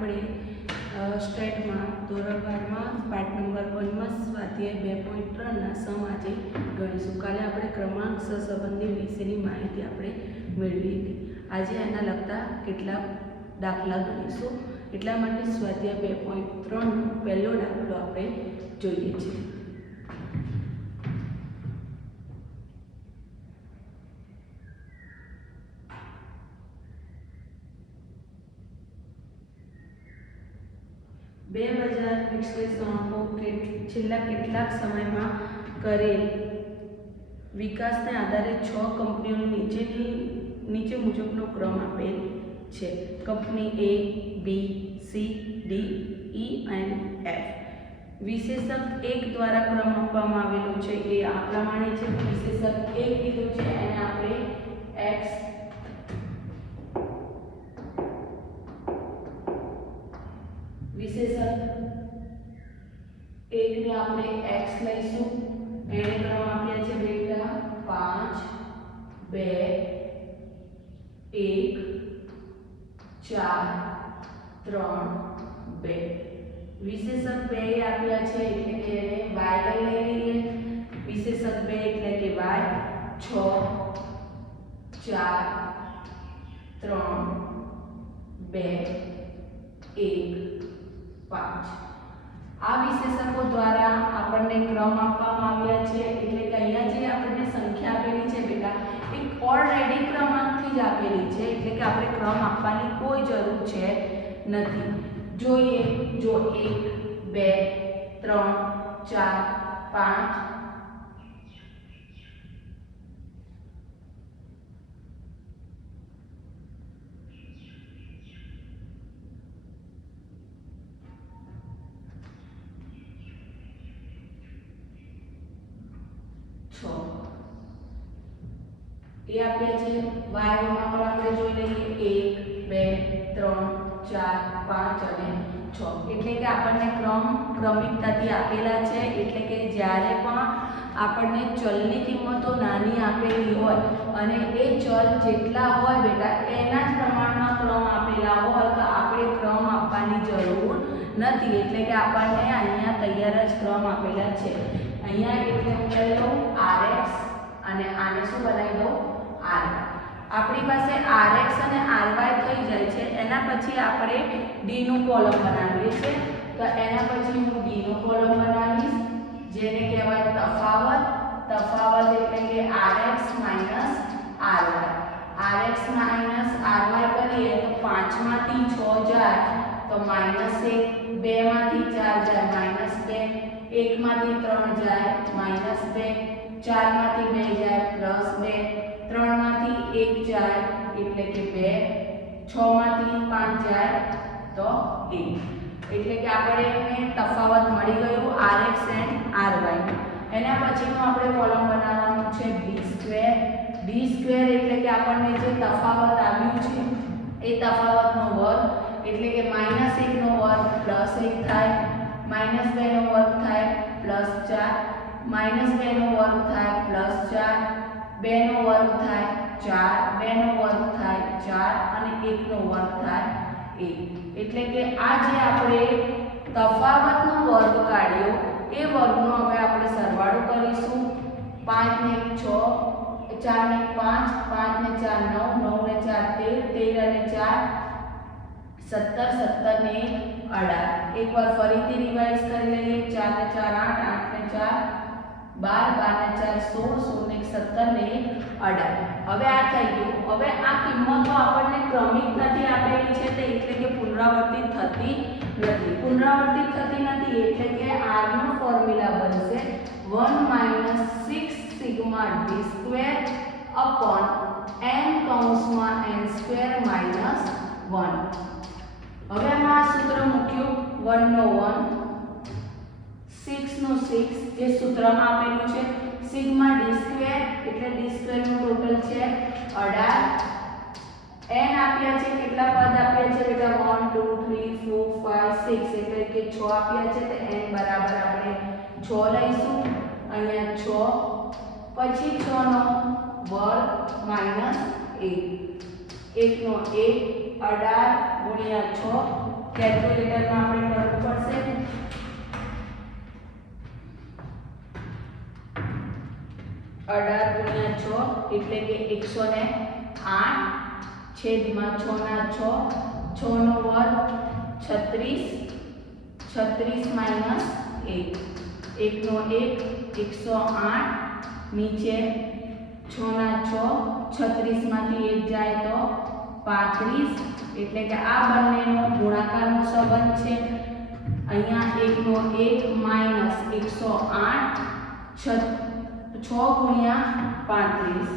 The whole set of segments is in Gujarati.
આપણે સ્ટેટમાં ધોરણ 12માં પાઠ નંબર 1 માં સ્વાધ્યાય 2.3 સમ આજે ગણીશું. કાલે આપણે ક્રમાંક સહસંબંધી વિશેની માહિતી આપણે મેળવી હતી. આજે આના લગતા કેટલાક દાખલા ગણીશું. એટલા માટે સ્વાધ્યાય 2.3 નો પહેલો દાખલો આપણે જોઈએ છીએ. બે બજાર વિશ્લેષણો છેલ્લા કેટલાક સમયમાં કરેલ વિકાસને આધારે 6 કંપનીઓ નીચે મુજબનો ક્રમ આપેલ છે. Company A, B, C, D, E અને F. વિશેષક 1 દ્વારા ક્રમ આપવામાં આવેલો છે. એ આ પ્રમાણે છે. વિશેષક 1 કીધું છે અને આપણે X વિશેષક 1 ને આપણે x લઈશું. એને ક્રમ આપ્યા છે બેટા 5 2 1 4 3 2. વિશેષક 2 આપ્યા છે એટલે કે એને y લઈ લઈએ. વિશેષક 2 એટલે કે y 6 4 3 2 1 5. આ વિશેષકો દ્વારા આપણને ક્રમ આપવામાં આવ્યા છે. એટલે કે અહીંયા જે આપણને સંખ્યા આપેલી છે બેટા એ ઓલરેડી ક્રમાંકથી જ આપેલી છે. એટલે કે આપણે ક્રમ આપવાની કોઈ જરૂર છે નથી. જોઈએ જો 1 2 3 4 5 એ આપ્યા છે. y માં પણ આપણે જોઈ લઈએ 1 2 3 4 5 અને 6. એટલે કે આપણને ક્રમિકતાથી આપેલા છે. એટલે કે જ્યારે પણ આપણને ચલની કિંમતો નાની આપેલી હોય અને એ ચલ જેટલા હોય બેટા એના જ પ્રમાણમાં ક્રમ આપેલા હોય તો આપણે ક્રમ આપવાની જરૂર નથી. એટલે કે આપણને અહીંયા તૈયાર જ ક્રમ આપેલા છે. અહીંયા એટલે હું લઈ લઉં rx અને આને શું બનાવી દઉં r. આપણી પાસે rx અને ry થઈ જાય છે. એના પછી આપણે d નું કોલમ બનાવીએ છીએ. તો એના પછી હું d નો કોલમ બનાવીશ જેને કહેવાય તફાવત. તફાવત એટલે કે rx ry. rx ry કરીએ તો 5 માંથી 6 જાય તો -1, 2 માંથી 4 જાય -2, 1 માંથી 3 જાય -2, 4 માંથી 2 જાય +2, 3 માંથી 1 જાય એટલે કે 2, 6 માંથી 5 જાય તો 1. એટલે કે આપણે તફાવત મળી ગયો rx and ry. એના પછીનું આપણે કોલમ બનાવવાનું છે d². d² એટલે કે આપણને જે તફાવત આવ્યું છે એ તફાવતનો વર્ગ. એટલે કે -1 નો વર્ગ +1 થાય, -2 નો વર્ગ થાય +4, -2 નો વર્ગ થાય +4, 2 નો વર્ગ થાય 4, 2 નો વર્ગ થાય 4 અને 1 નો વર્ગ થાય 1. એટલે કે આ જે આપણે તફાવતનો વર્ગ કાઢ્યો એ વર્ગનો હવે આપણે સરવાળો કરીશું. 5 ને 1 6, 4 ને 5, 5 ને 4 9, 9 ને 4 13, 13 અને 4 17, 17 ને 18. એકવાર ફરીથી રિવાઇઝ કરી લઈએ. 4 ને 4 8, 8 ને 4 12, 12 ને 4 16, 16 ને 17 ને 18. હવે આ થઈ ગયું. હવે આ કિંમતો આપણને ક્રમિકતાથી આપેલી છે તે એટલે કે પુનરાવર્તિત થતી નથી. પુનરાવર્તિત થતી નથી એટલે કે r નો ફોર્મ્યુલા બનશે 1 - 6 સિગ્મા d² upon n કૌંસમાં n² - 1. હવે આમાં આ સૂત્ર મૂક્યું 1 નો 1 6 નો 6 જે સૂત્રમાં આપેલું છે. સિગ્મા d² એટલે d² નું ટોટલ છે 18. n આપ્યા છે. કેટલા પદ આપ્યા છે બેટા 1 2 3 4 5 6 એટલે કે 6 આપ્યા છે. તો n બરાબર આપણે 6 લઈશું. અહીંયા 6 પછી 6 નો વર્ગ -1 1 નો 1 18 × 6 કેલ્ક્યુલેટરમાં આપણે કરવું પડશે. 18 × 6 એટલે કે 108 છેદમાં 6 ના 6 6 નો વર્ગ 36 36 માઈનસ 1 1 નો 1 108 નીચે 6 ના 6 36 માંથી 1 જાય તો 35 એટલે કે આ બંનેનો ગુણાકારનો સંબંધ છે. અહીંયા 1 નો 1 માઈનસ 108 6 × 35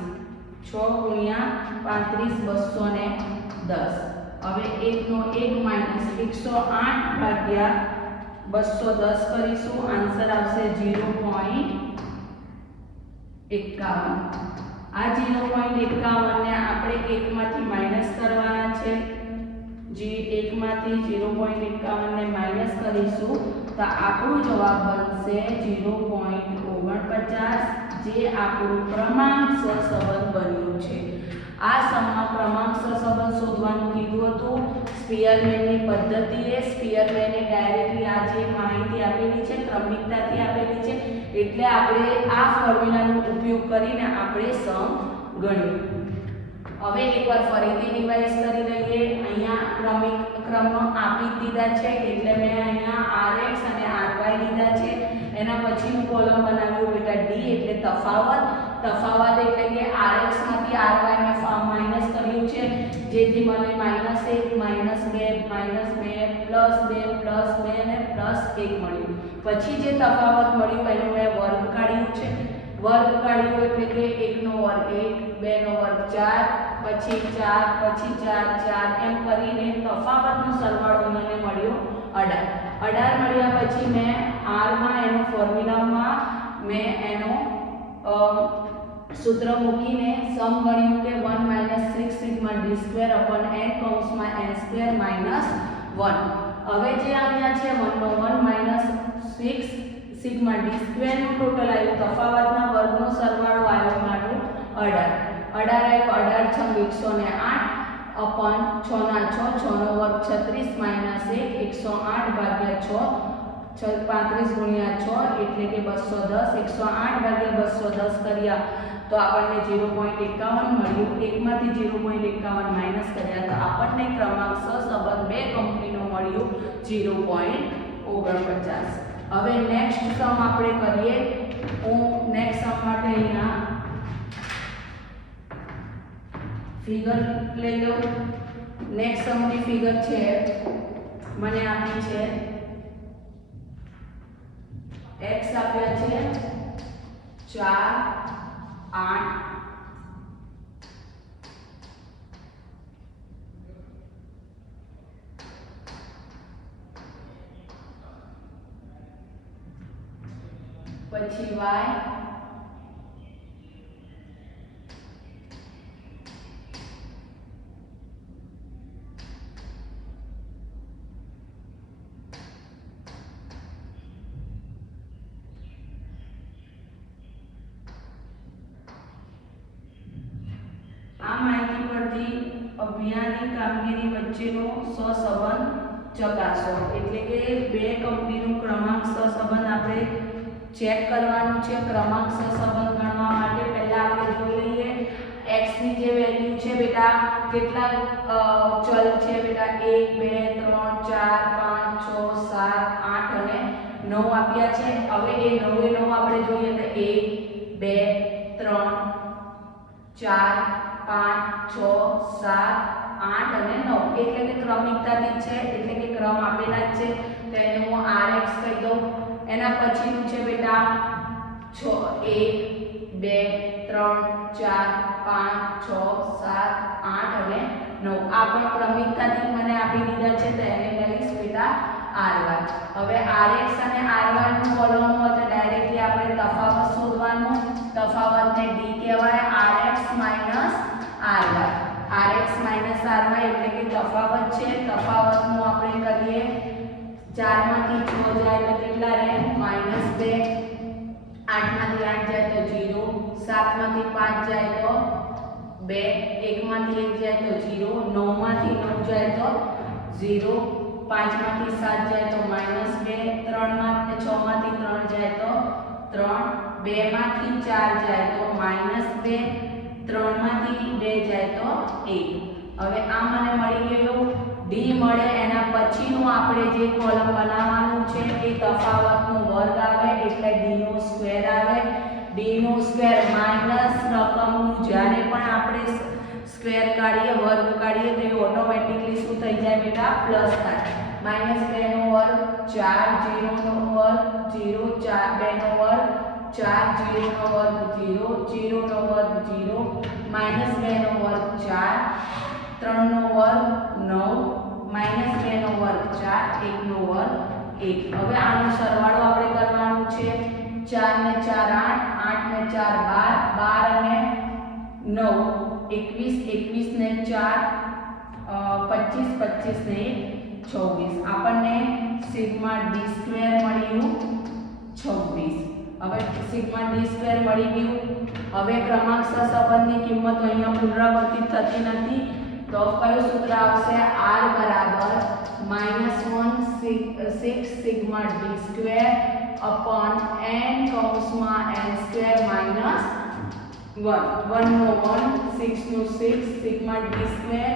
210. હવે 1 નો 1 માઈનસ 108 ભાગ્યા 210 કરીશું. આન્સર આવશે 0.51. આ 0.51 ને આપણે 1 માંથી માઈનસ કરવાના છે. જે 1 માંથી 0.51 ને માઈનસ કરીશું તો આપણો જવાબ બનશે 0.49, જે આપણું ક્રમાંક સહસંબંધ બન્યું છે. આ સમમાં ક્રમાંક સહસંબંધ શોધવાનું કીધું હતું. સ્પીયરમેનની પદ્ધતિએ સ્પીયરમેને ડાયરેક્ટલી આ જે માહિતી આપેલી છે ક્રમિકતાથી આપેલી છે, એટલે આપણે આ ફોર્મ્યુલાનો ઉપયોગ કરીને આપણે સમ ગણ્યું. હવે એકવાર ફરીથી રિવાઇઝ કરી લઈએ. અહીંયા ક્રમ આપી દીધા છે એટલે મેં અહીંયા rx અને ry લીધા છે. એના પછીનું કોલમ બનાવ્યું બેટા d એટલે તફાવત. તફાવત એટલે કે rx માંથી ry મેં માઈનસ કર્યું છે, જેથી મને -1 -2 +2 અને +1 મળ્યું. પછી જે તફાવત મળ્યું એનો મેં વર્ગ કાઢ્યું છે. વર્ગ કાઢ્યું એટલે કે 1 નો વર્ગ 1 2 નો વર્ગ 4 પછી 4 પછી 4 4 એમ કરીને તફાવતનો સરવાળો મને મળ્યો 18. 18 મળ્યા પછી મેં r માં એનો ફોર્મ્યુલામાં મેં એનો સૂત્ર મૂકીને સમ ગણ્યું કે 1 - 6 સિગ્મા d² n કૌંસમાં n² - 1. હવે જે અહીંયા છે 1 નો 1 - 6 સિગ્મા d² નું ટોટલ આવ્યું. તફાવતના વર્ગનો સરવાળો આવ્યો મારો 18. 18 આવ્યો 18 108 6 ના 6 6 નો વર્ગ 36 માઈનસ 1 108 ભાગ્યા 6 35 ગુણ્યા 6 એટલે કે 210. 108 ભાગ્યા 210 કર્યા તો આપણને 0.51 મળ્યું. 1 માંથી 0.51 માઈનસ કર્યા તો આપણને ક્રમાંક સહસંબંધ બે કંપનીનો મળ્યું 0.49. હવે નેક્સ્ટ સમ આપણે કરીએ. હું નેક્સ્ટ સમ માટે અહીંયા ફિગર લઈ લો. નેક્સ્ટ સમની ફિગર છે મને આપી છે x આપ્યા છે 4 8 પછી y આ માહિતી પરથી અભિયાનની કામગીરી વચ્ચેનો સહસંબંધ ચકાસો. એટલે કે બે કંપનીનું ક્રમાંક સહસંબંધ આપણે ચેક કરવાનું છે. ક્રમાંક સહસંબંધ ગણવા માટે પહેલા આપણે જોઈ લઈએ x ની જે વેલ્યુ છે બેટા કેટલા ચલ છે બેટા 1 2 3 4 5 6 7 8 અને 9 આપ્યા છે. હવે એ 9 એ 9 આપણે જોઈએ તો 1 2 3 4 5 6 7 8 અને 9 એટલે કે ક્રમિકતાથી છે, એટલે કે ક્રમ આપેલા જ છે. તો એને હું rx કહી દઉં. એના પછીનું છે બેટા 1 2 3 4 5 6 7 8 અને 9 આ પણ ક્રમિકતાથી મને આપી દીધા છે, તો એને લઈશ બેટા ry. હવે rx અને ry નું કોલમ હોય તો ડાયરેક્ટલી આપણે તફાવત શોધવાનો. તફાવતને d કહેવાય. rx ry એટલે કે તફાવત છે. તફાવતનું આપણે કરીએ 4 માંથી 6 જાય તો કેટલા રહે -2, 8 માંથી 8 જાય તો 0, 7 માંથી 5 જાય તો 2, 1 માંથી 1 જાય તો 0, 9 માંથી 9 જાય તો 0, 5 માંથી 7 જાય તો -2, 3 માંથી 6 માંથી 3 જાય તો 3, 2 માંથી 4 જાય તો -2, 3 માંથી 2 જાય તો 1. હવે આ મને મળી ગયું d મળે. એના પછીનું આપણે જે કોલમ બનાવવાનું છે એ તફાવતનો વર્ગ આવે એટલે d નો સ્ક્વેર આવે. d નો સ્ક્વેર માઈનસ રકમનું જ્યારે પણ આપણે સ્ક્વેર કાઢીએ વર્ગ કાઢીએ તો એ ઓટોમેટિકલી શું થઈ જાય બેટા પ્લસ થાય. -2 નો વર્ગ 4, 0 નો વર્ગ 0, 4 2 નો વર્ગ 4, 0 નો વર્ગ 0, 0 નો વર્ગ 0, -2 નો વર્ગ 4, 3 નો વર્ગ 9, -2 નો વર્ગ 4, 1 નો વર્ગ 1. હવે આનો સરવાળો આપણે કરવાનો છે. 4 ને 4 8, 8 ને 4 12, 12 અને 9 21, 21 ને 4 25, 25 ને 26. આપણને સિગ્મા d સ્ક્વેર મળ્યું 26. હવે સિગ્મા d સ્ક્વેર મળી ગયું. હવે ક્રમાંક સહસંબંધની કિંમત અહીંયા પુનરાવર્તિત થતી નથી તો કયું સૂત્ર આવશે? r બરાબર -1/6 sigma d square upon n કૌંસમાં n સ્ક્વેર માઈનસ 1. 1 નો 1, 6 નો 6 સિગ્મા d સ્ક્વેર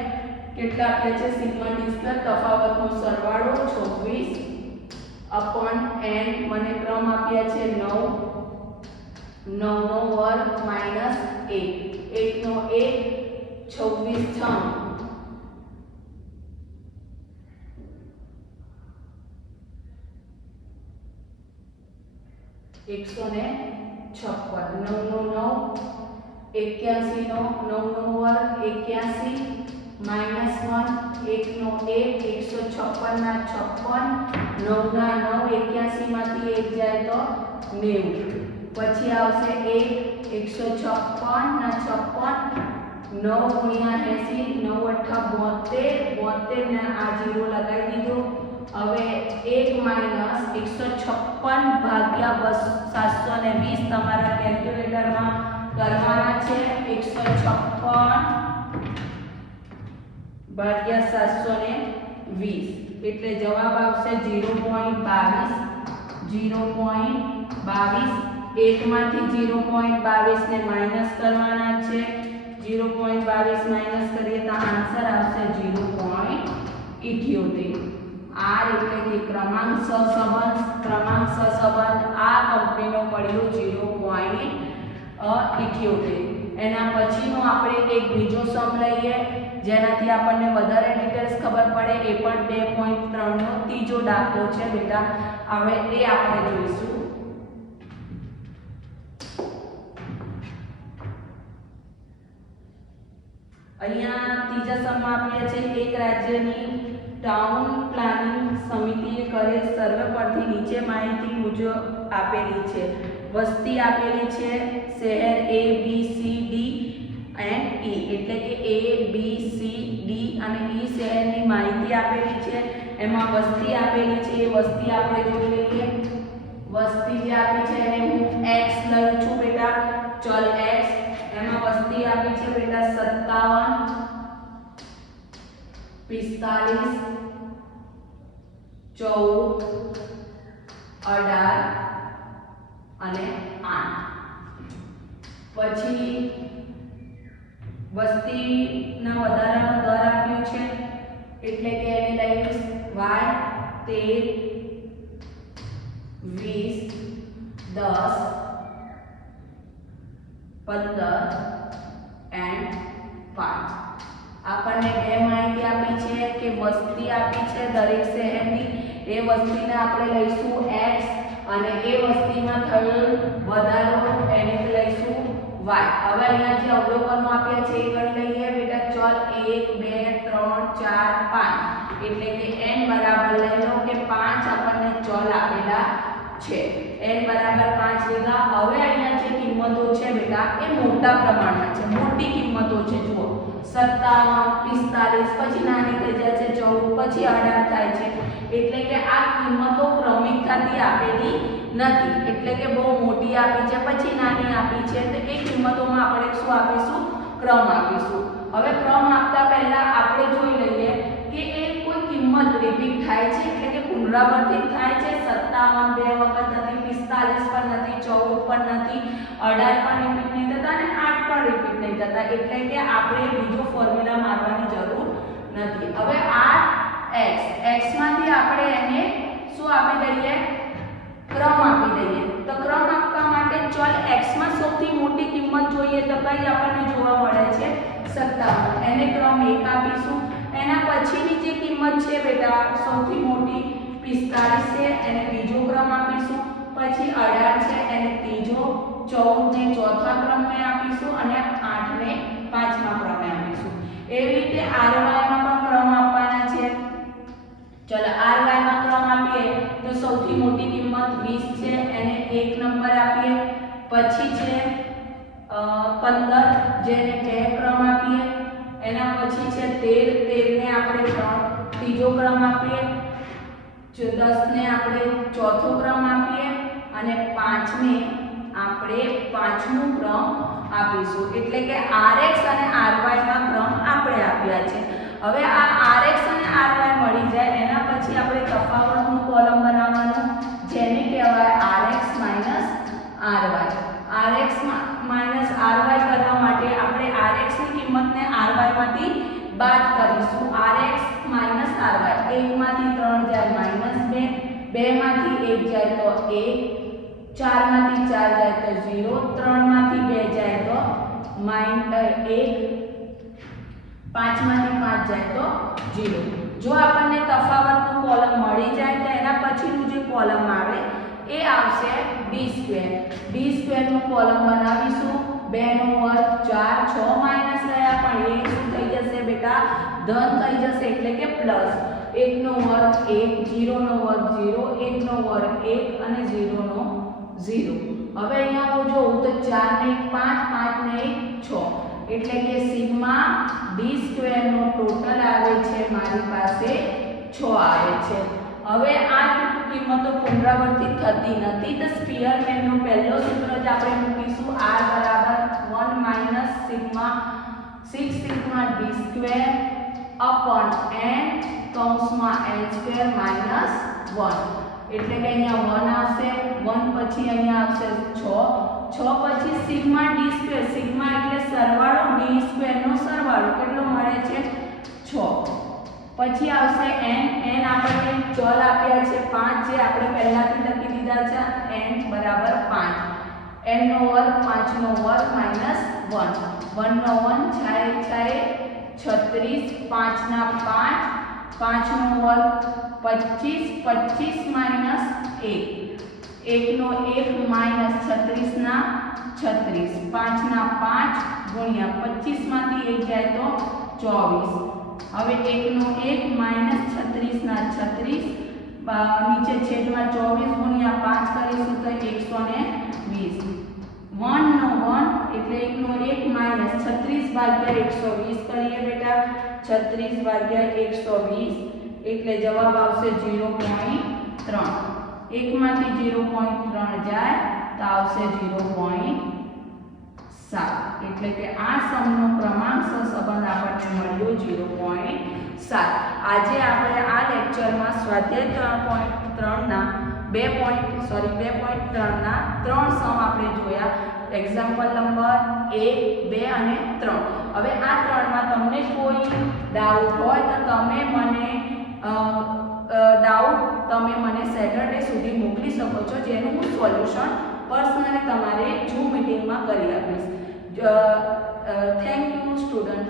કેટલા આપે છે? સિગ્મા d સ્ક્વેર તફાવતનો સરવાળો 26 અપોન n મને ક્રમ આપ્યા છે 9, 9 નો વર્ગ માઈનસ 1, 1 નો 1, 26 156, 9 નો 9, 81 નો 9 નો વર્ગ 81 માઈનસ 1, 1 નો 1, 156 ના 56, 9 ના 9, 81 માંથી 1 જાય તો 90. પછી આવશે 1, 156 ના 56, 9 ગુણ્યા 80, 9 8 72, 72 ને આ 0 લગાવી દીધો. હવે 1 માઈનસ 156 ભાગ્યા 720 તમારા કેલ્ક્યુલેટરમાં કરવાના છે. 156 ભાગ્યા 720 એટલે જવાબ આવશે 0.22. 0.22 1 માંથી 0.22 ને માઈનસ કરવાના છે. 0.22 માઈનસ કરીએ તો આન્સર આવશે 0.78. r એટલે કે ક્રમાંક સહસંબંધ આ કંપનીનો મળ્યો 0.78. એના પછીનો આપણે એક બીજો સમ લઈએ જેનાથી આપણને વધારે ડિટેલ્સ ખબર પડે. એ પણ 2.3 નો ત્રીજો દાખલો છે બેટા. હવે એ આપણે જોઈશું. અહીંયા ત્રીજા સમમાં આપ્યા છે એક રાજ્યની ટાઉન પ્લાનિંગ સમિતિએ કરેલ સર્વે પરથી નીચે માહિતી મુજબ આપેલી છે. વસ્તી આપેલી છે શહેર A B C D and E એટલે કે A B C D અને E શહેરની માહિતી આપેલી છે. એમાં વસ્તી આપેલી છે એ વસ્તી આપણે જોઈ લઈએ. વસ્તી જે આપી છે એને હું x લઉં છું બેટા, ચલ x. એમાં વસ્તી આપી છે બેટા 57, 45, 14, 18 અને 8. પછી વસ્તીના વધારાનો દર આપ્યો છે એટલે કે એને લઈશ y 13, 20, 10, 15 and 5. આપણને બે માહિતી આપી છે કે વસ્તી આપી છે દરેક શહેરની. એ વસ્તીને આપણે લઈશું x અને એ વસ્તીમાં થયેલ વધારો એને લઈશું y. હવે અહીંયા જે અવલોકનો આપ્યા છે એ ગણી લઈએ બેટા. ચલ 1 2 3 4 5 એટલે કે n બરાબર લઈ લો કે 5 આપણને ચલ આપેલા છે. n બરાબર 5 લીધા. હવે અહીંયા જે કિંમતો છે બેટા એ મોટા પ્રમાણમાં છે, મોટી કિંમતો છે. જુઓ 57, 45, પછી નાની થઈ જાય છે 14, પછી 18 થાય છે. એટલે કે આ કિંમતો ક્રમિકતાથી આપેલી નથી, એટલે કે બહુ મોટી આપી છે પછી નાની આપી છે. તો એ કિંમતોમાં આપણે શું આપીશું? ક્રમ આપીશું. હવે ક્રમ આપતા પહેલા આપણે જોઈ લઈએ કે એ કોઈ કિંમત રિપીટ થાય છે એટલે કે પુનરાવર્તિત થાય છે. 57 બે વખત નથી, 45 પણ નથી, 14 પણ નથી, 18 પણ રિપીટ નહીં થતા અને 8 પણ રિપીટ નહીં થતા, એટલે કે આપણે બીજો ફોર્મ્યુલા મારવાની જરૂર નથી. હવે આ x માંથી આપણે એને શું આપી દઈએ? ક્રમ આપી દઈએ. તો ક્રમ આપવા માટે ચલ x માં સૌથી મોટી કિંમત જોઈએ તો કઈ આપણને જોવા મળે છે? 57. એને ક્રમ 1 આપીશું. એના પછીની જે કિંમત છે બેટા સૌથી મોટી 45 છે, એને બીજો ક્રમ આપીશું. પછી 18 છે, એને ત્રીજો, 14 ને ચોથા ક્રમે આપીશું અને 8 ને પાંચમા ક્રમે આપીશું. એવી રીતે ry માં પણ ક્રમ આપવાના છે. ચલો ry માં ક્રમ આપીએ તો સૌથી મોટી કિંમત 20 છે, એને 1 નંબર આપીએ. પછી છે 15, જેને 2 ક્રમ આપીએ. એના પછી છે 13 ને આપણે ત્રીજો ક્રમ આપીએ. 10 ને આપણે ચોથો ક્રમ આપીએ અને 5 ને આપણે પાંચમો ક્રમ આપીશું. એટલે કે rx અને ry ના ક્રમ આપણે આપ્યા છે. હવે આ rx અને ry મળી જાય એના પછી આપણે તફાવતનું કોલમ બનાવવાનું, જેને કહેવાય rx ry. rx ry કરવા માટે આપણે rx ની કિંમતને ry માંથી બાદ કરીશું. rx ry 1 માંથી 3 જાય -2, 2 માંથી 1 જાય તો 1, 4 માંથી 4 જાય તો 0, 3 માંથી 2 જાય તો -1, 5 માંથી 5 જાય તો 0. જો આપણને તફાવતનું કોલમ મળી જાય તો એના પછીનું જે કોલમ આવે એ આવશે d². d² નું કોલમ બનાવીશું. 2 નો વર્ગ 4, 6 માઈનસ રહ્યા પણ એ શું થઈ જશે બેટા? ધન થઈ જશે, એટલે કે પ્લસ. 1 નો વર્ગ 1, 0 નો વર્ગ 0, 1 નો વર્ગ 1 અને 0 નો 0. હવે અહીંયા હું જોઉં તો 4 ને 1 5, 5 ને 1 6, એટલે કે સિગ્મા d² નો ટોટલ આવે છે મારી પાસે 6 આવે છે. હવે આ કિંમતો પુનરાવર્તિત થતી નથી તો સ્પીયરમેનનો પહેલો સૂત્ર જ આપણે મૂકીશું. r બરાબર 1 minus sigma 6 sigma d² upon n કૌંસમાં n² માઈનસ 1. એટલે કે અહીંયા 1 આવશે, 1 પછી અહીંયા આવશે 6 પછી સિગ્મા d². સિગ્મા એટલે સરવાળો, d² નો સરવાળો કેટલો મળે છે? 6. પછી આવશે n આપણે ચલ આપ્યા છે 5, જે આપણે પહેલાથી લખી દીધા છે. n બરાબર 5, n નો વર્ગ 5 નો વર્ગ માઈનસ 1, 1 નો 1 છાએ 36, 5 ના 5, 5 નો વર્ગ 25, 25 માઈનસ 1, 1 નો 1 માઈનસ 36 ના 36, 5 ના 5 ગુણ્યા 25 માંથી 1 જાય તો 24. હવે 1 નો 1 માઈનસ 36 ના 36, નીચે છેદમાં 24 ગુણ્યા 5 કરીશું તો 120. 1 નો 1 એટલે 1 નો 1 માઈનસ 36 ભાગ્યા 120 કરીએ બેટા. 36 ભાગ્યા 120 એટલે જવાબ આવશે 0.3. 1 માંથી 0.3 જાય તો આવશે 0.7. એટલે કે આ સમનો ક્રમાંકસર સંબંધ આપણને મળ્યો 0.7. આજે આપણે આ લેક્ચરમાં સ્વાધ્યાય 3.3 ના 2.3 ના 3 સમ આપણે જોયા. એક્ઝામ્પલ નંબર 1, 2 અને 3. હવે આ 3 માં તમને કોઈ ડાઉટ હોય તો તમે મને સેટરડે સુધી મોકલી શકો છો, જેનું હું સોલ્યુશન પર્સનલી તમારે ઝૂમ મીટિંગમાં કરી આપીશ. Thank you student.